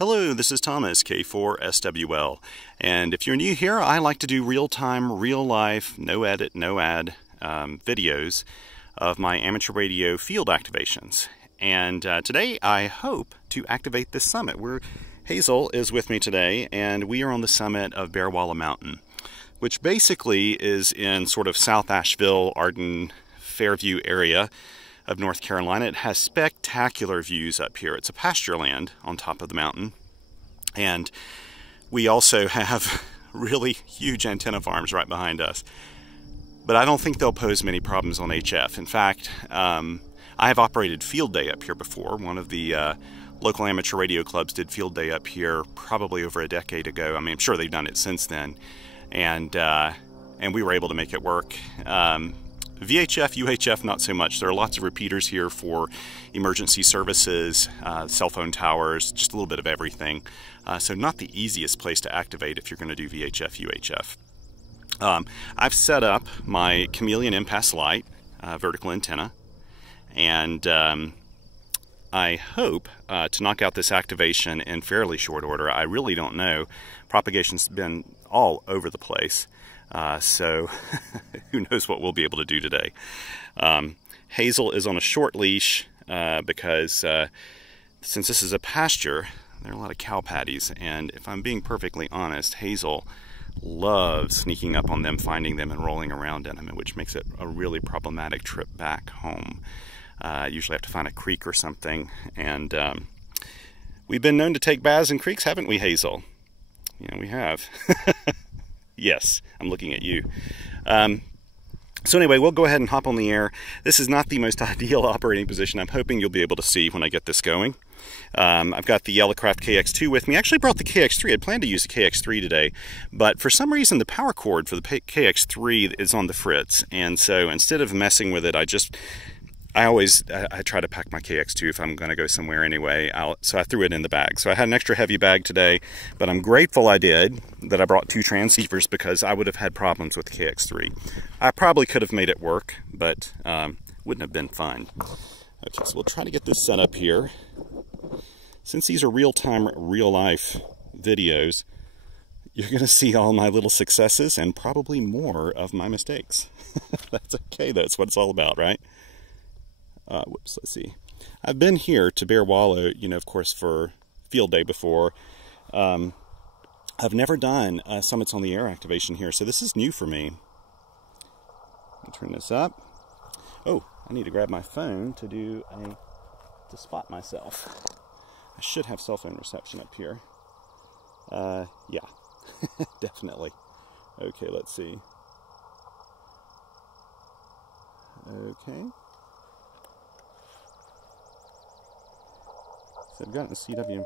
Hello, this is Thomas, K4SWL, and if you're new here, I like to do real-time, real-life, no edit, no ad videos of my amateur radio field activations. And today I hope to activate this summit. Hazel is with me today, and we are on the summit of Bearwallow Mountain, which basically is in sort of South Asheville, Arden, Fairview area of North Carolina. It has spectacular views up here. It's a pasture land on top of the mountain, and we also have really huge antenna farms right behind us. But I don't think they'll pose many problems on HF. In fact, I have operated field day up here before. One of the local amateur radio clubs did field day up here probably over a decade ago. I mean, I'm sure they've done it since then, and we were able to make it work. VHF, UHF, not so much. There are lots of repeaters here for emergency services, cell phone towers, just a little bit of everything. So not the easiest place to activate if you're going to do VHF, UHF. I've set up my Chameleon MPAS Lite vertical antenna, and I hope to knock out this activation in fairly short order. I really don't know. Propagation's been all over the place. So who knows what we'll be able to do today. Hazel is on a short leash because since this is a pasture, there are a lot of cow patties, and if I'm being perfectly honest, Hazel loves sneaking up on them, finding them, and rolling around in them, which makes it a really problematic trip back home. Usually have to find a creek or something, and we've been known to take baths in creeks, haven't we, Hazel? Yeah, we have. Yes, I'm looking at you. So anyway, we'll go ahead and hop on the air. This is not the most ideal operating position. I'm hoping you'll be able to see when I get this going. I've got the Elecraft KX2 with me. I actually brought the KX3. I planned to use the KX3 today, but for some reason the power cord for the KX3 is on the fritz. And so instead of messing with it, I try to pack my KX2 if I'm going to go somewhere anyway. So I threw it in the bag. So I had an extra heavy bag today, but I'm grateful I did, that I brought two transceivers, because I would have had problems with the KX3. I probably could have made it work, but wouldn't have been fun. Okay, so we'll try to get this set up here. Since these are real-time, real-life videos, you're going to see all my little successes and probably more of my mistakes. That's okay, though. That's what it's all about, right? Whoops, let's see. I've been here to Bearwallow, of course, for field day before. I've never done Summits on the Air activation here, so this is new for me. I'll turn this up. Oh, I need to grab my phone to spot myself. I should have cell phone reception up here. Yeah, definitely. Okay, let's see. Okay. So I've gotten the CW.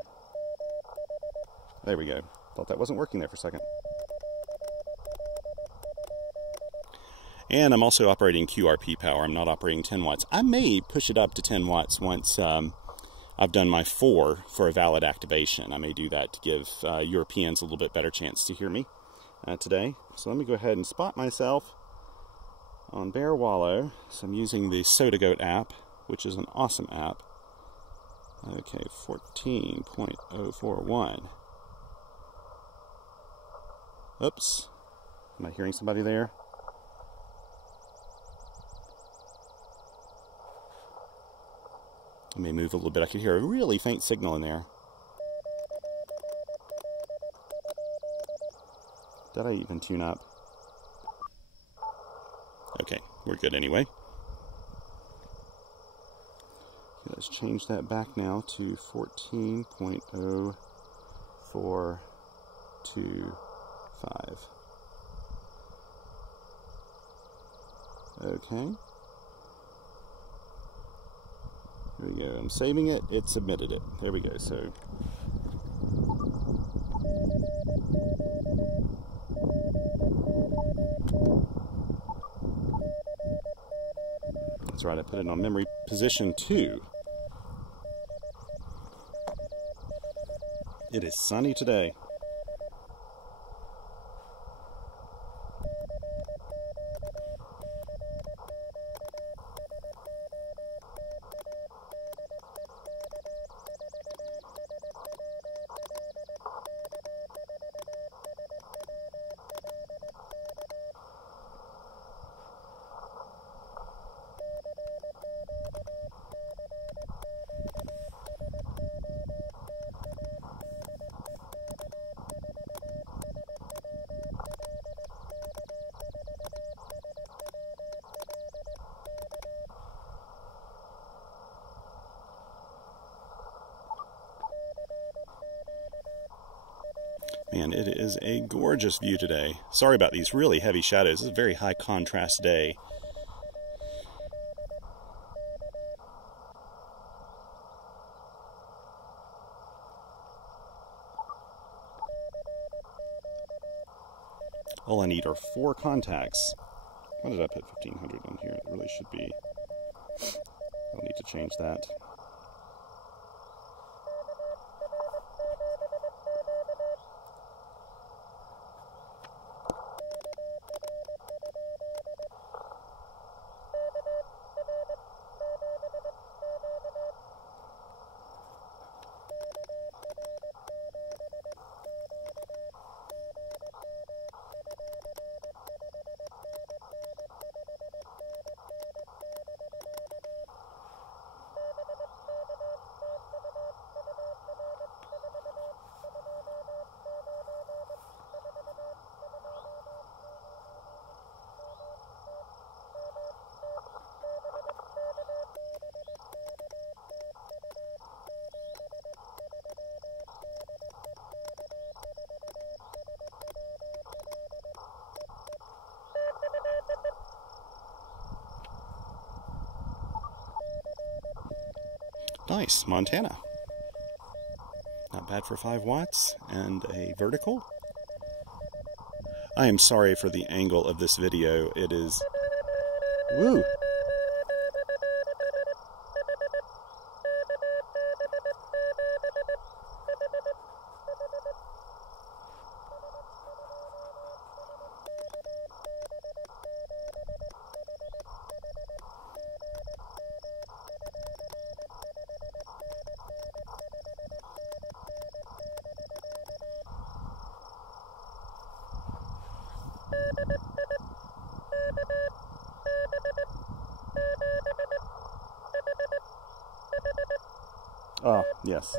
There we go. Thought that wasn't working there for a second. And I'm also operating QRP power. I'm not operating 10 watts. I may push it up to 10 watts once I've done my 4 for a valid activation. I may do that to give Europeans a little bit better chance to hear me today. So let me go ahead and spot myself on Bearwallow. So I'm using the Soda Goat app, which is an awesome app. Okay, 14.041. Oops. Am I hearing somebody there? Let me move a little bit. I can hear a really faint signal in there. Did I even tune up? Okay, we're good anyway. Let's change that back now to 14.0425. Okay. There we go. I'm saving it. It submitted it. There we go. So that's right. I put it on memory position 2. It is sunny today. Man, it is a gorgeous view today. Sorry about these really heavy shadows. It's a very high contrast day. All I need are 4 contacts. Why did I put 1500 on here? It really should be. I'll need to change that. Nice, Montana. Not bad for 5 watts and a vertical. I am sorry for the angle of this video. It is... Woo! Oh, yes.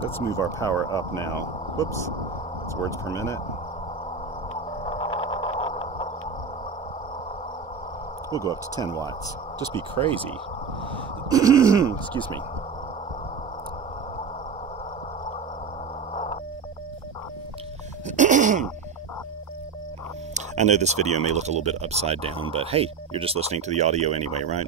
Let's move our power up now. Whoops, it's words per minute. We'll go up to 10 watts. Just be crazy. Excuse me. I know this video may look a little bit upside down, but hey, you're just listening to the audio anyway, right?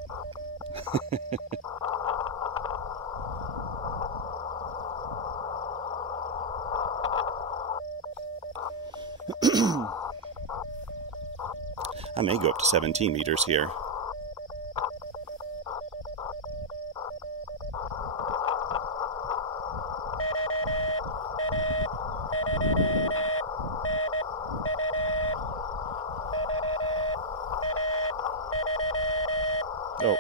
I may go up to 17 meters here. Oh.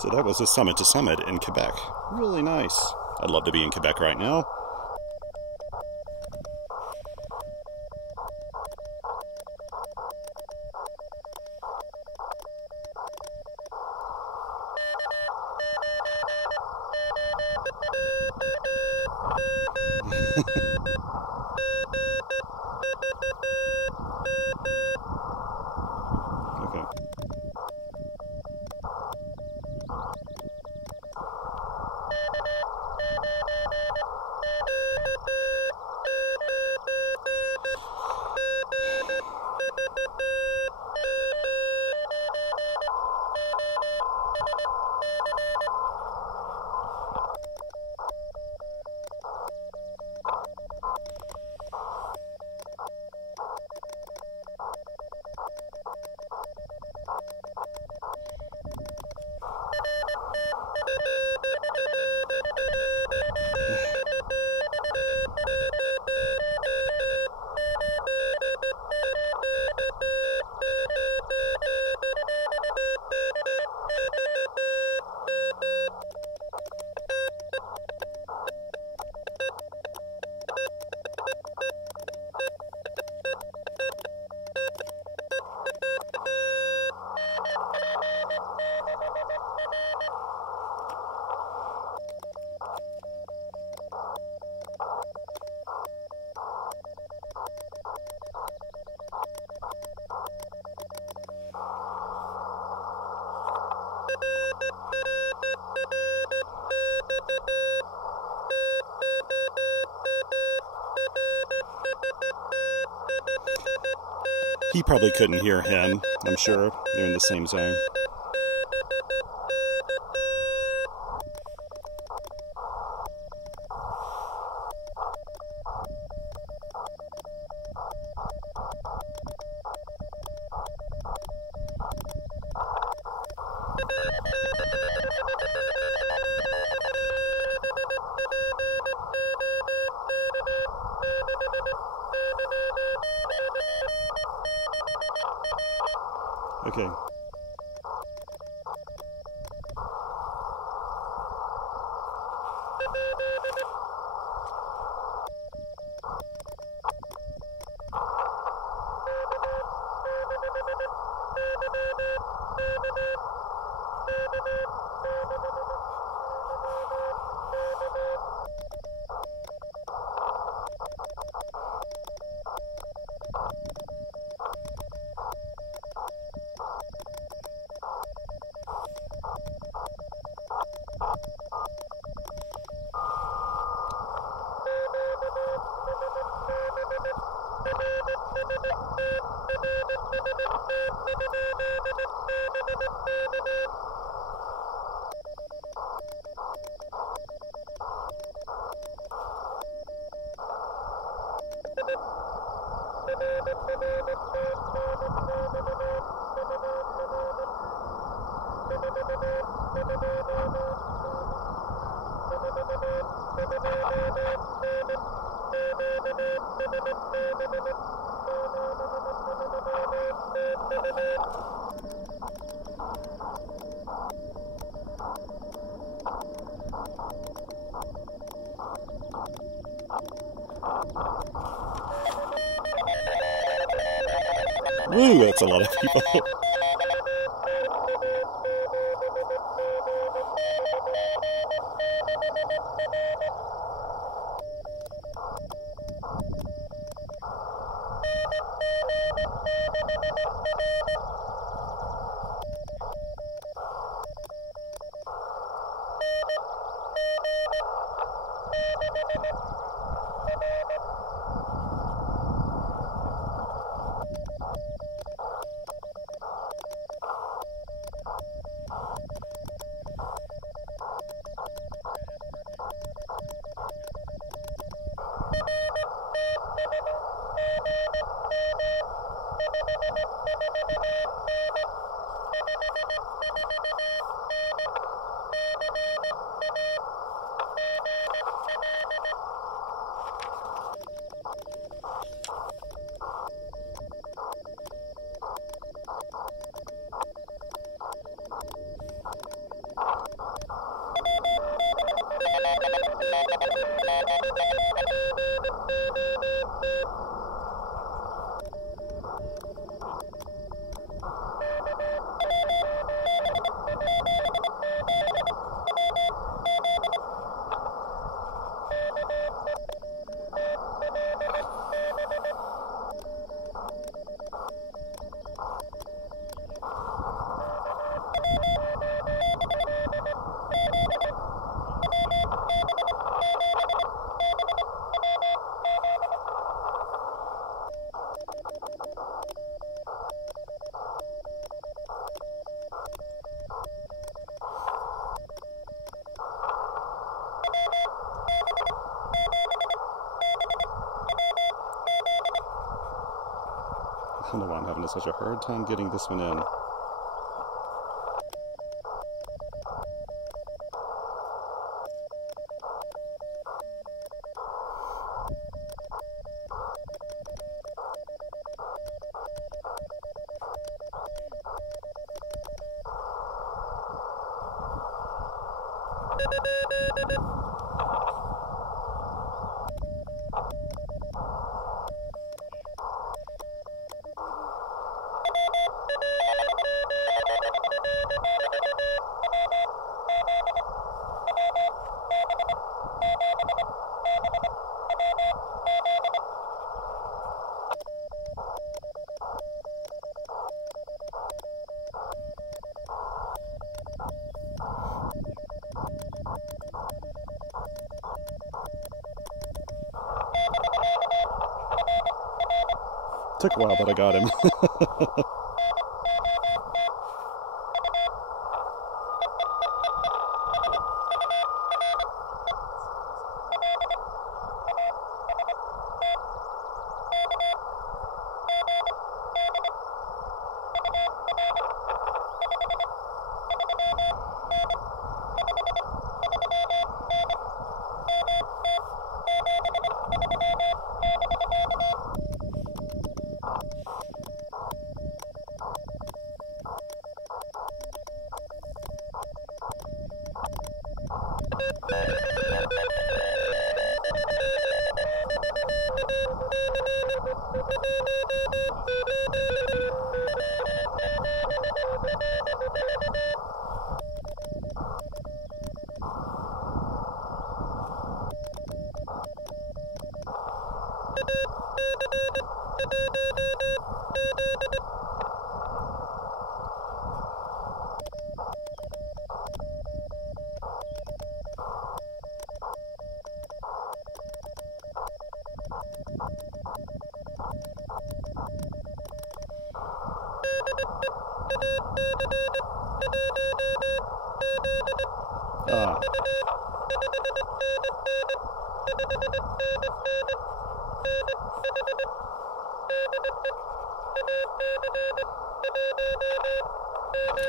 So that was a summit to summit in Quebec. Really nice. I'd love to be in Quebec right now. Okay. He probably couldn't hear him, I'm sure. They're in the same zone. Okay. Woo, that's a lot of people. I don't know why I'm having such a hard time getting this one in. Took a while, but I got him.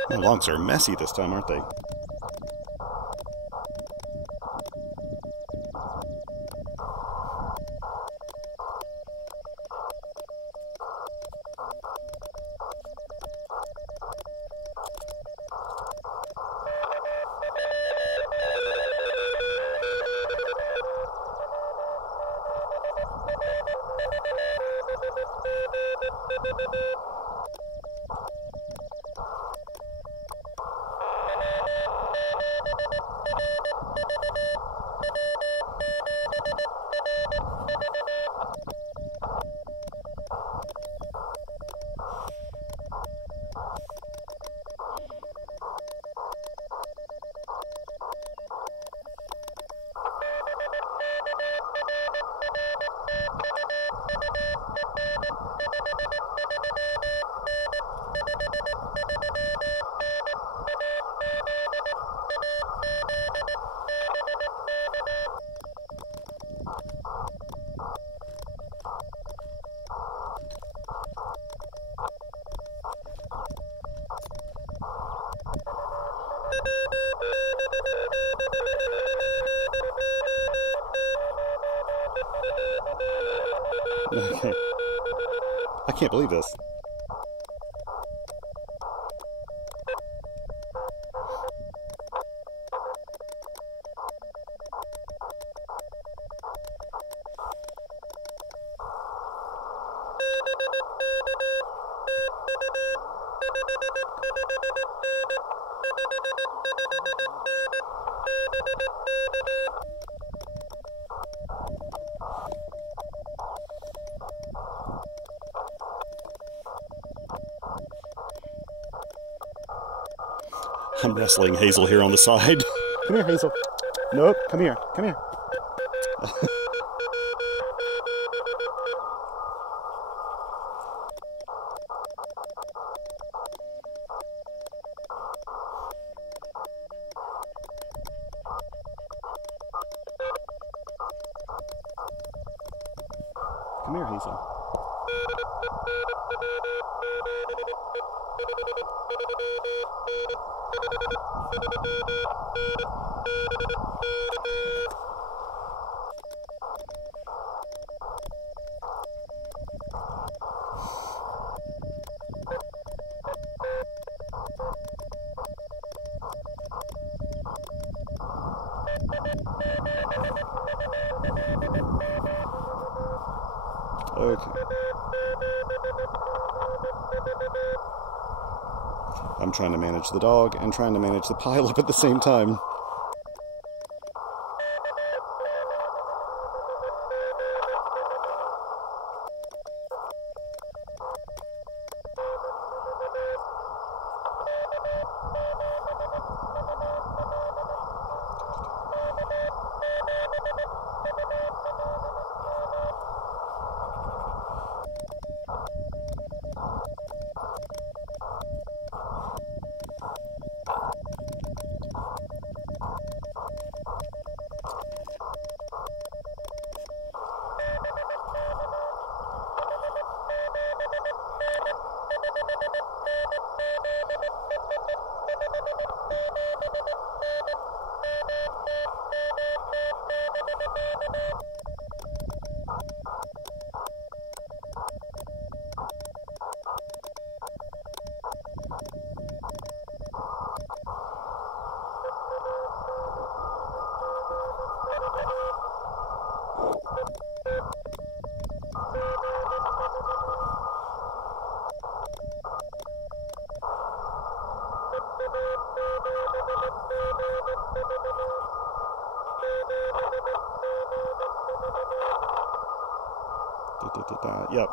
My logs are messy this time, aren't they? Okay. I can't believe this. I'm wrestling Hazel here on the side. Come here, Hazel. Nope, come here, come here. Come here, Hazel. Okay. I'm trying to manage the dog and trying to manage the pileup at the same time. Yep.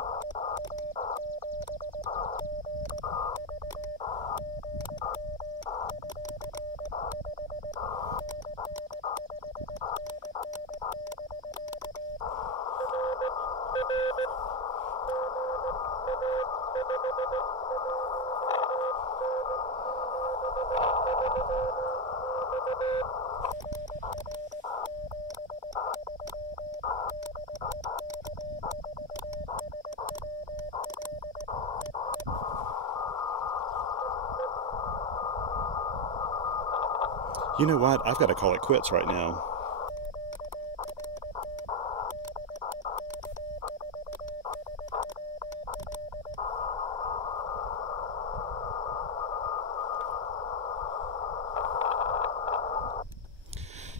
You know what? I've got to call it quits right now.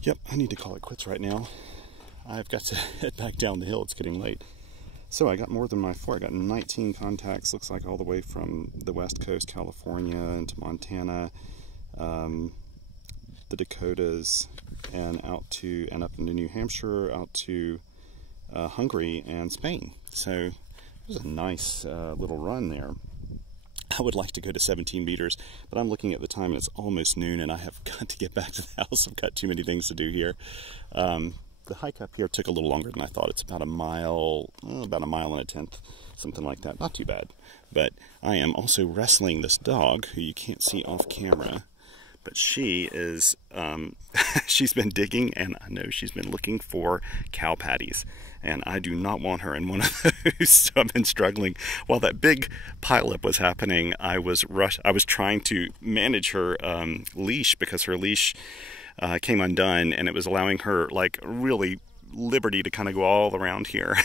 Yep, I need to call it quits right now. I've got to head back down the hill. It's getting late. So I got more than my 4. I got 19 contacts, looks like all the way from the West Coast, California, into Montana, the Dakotas, and up into New Hampshire, out to Hungary and Spain. So it was a nice little run there. I would like to go to 17 meters, but I'm looking at the time and it's almost noon and I have got to get back to the house. I've got too many things to do here. The hike up here took a little longer than I thought. It's about a mile and a tenth, something like that. Not too bad. But I am also wrestling this dog, who you can't see off camera. But she is, she's been digging, and I know she's been looking for cow patties. And I do not want her in one of those, so I've been struggling. While that big pileup was happening, I was trying to manage her leash, because her leash came undone, and it was allowing her, like, really liberty to kind of go all around here.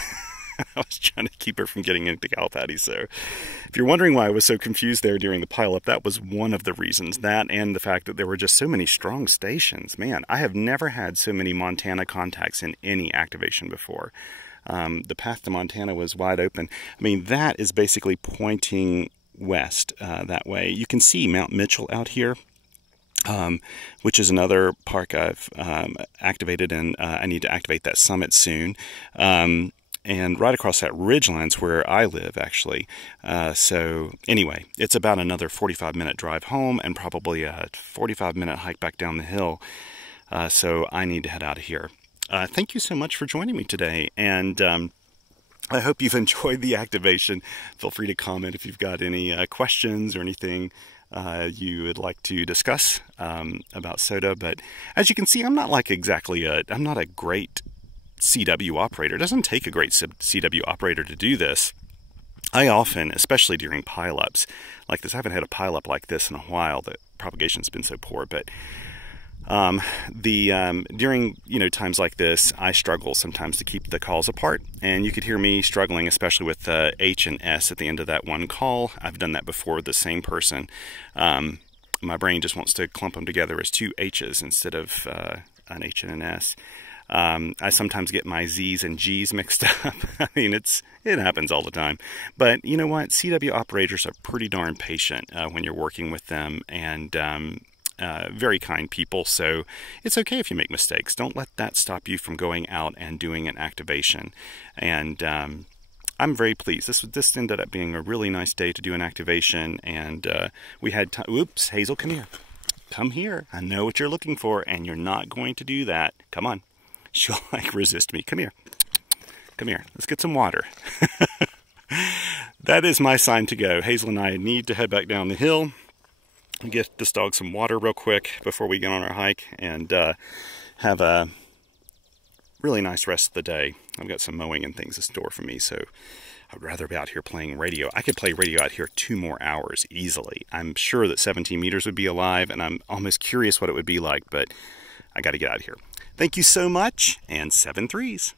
I was trying to keep her from getting into cow patties. So if you're wondering why I was so confused there during the pileup, that was one of the reasons. That and the fact that there were just so many strong stations. Man, I have never had so many Montana contacts in any activation before. The path to Montana was wide open. I mean, that is basically pointing west that way. You can see Mount Mitchell out here, which is another park I've activated, and I need to activate that summit soon. And right across that ridgeline's where I live, actually. So anyway, it's about another 45-minute drive home and probably a 45-minute hike back down the hill. So I need to head out of here. Thank you so much for joining me today, and I hope you've enjoyed the activation. Feel free to comment if you've got any questions or anything you would like to discuss about SOTA. But as you can see, I'm not like I'm not a great CW operator. It doesn't take a great CW operator to do this. I often, especially during pileups like this, I haven't had a pileup like this in a while. The propagation's been so poor, but during times like this, I struggle sometimes to keep the calls apart, and you could hear me struggling, especially with H and S at the end of that one call. I've done that before with the same person. My brain just wants to clump them together as two H's instead of an H and an S. I sometimes get my Z's and G's mixed up. I mean, it happens all the time. But you know what? CW operators are pretty darn patient when you're working with them, and very kind people. So it's okay if you make mistakes. Don't let that stop you from going out and doing an activation. And I'm very pleased. This ended up being a really nice day to do an activation, and we had time. Oops, Hazel, come here. Come here. I know what you're looking for, and you're not going to do that. Come on. She'll resist me. Come here. Come here. Let's get some water. That is my sign to go. Hazel and I need to head back down the hill and get this dog some water real quick before we get on our hike, and have a really nice rest of the day. I've got some mowing and things in store for me, so I'd rather be out here playing radio. I could play radio out here 2 more hours easily. I'm sure that 17 meters would be alive, and I'm almost curious what it would be like, but I got to get out of here. Thank you so much, and 7 threes.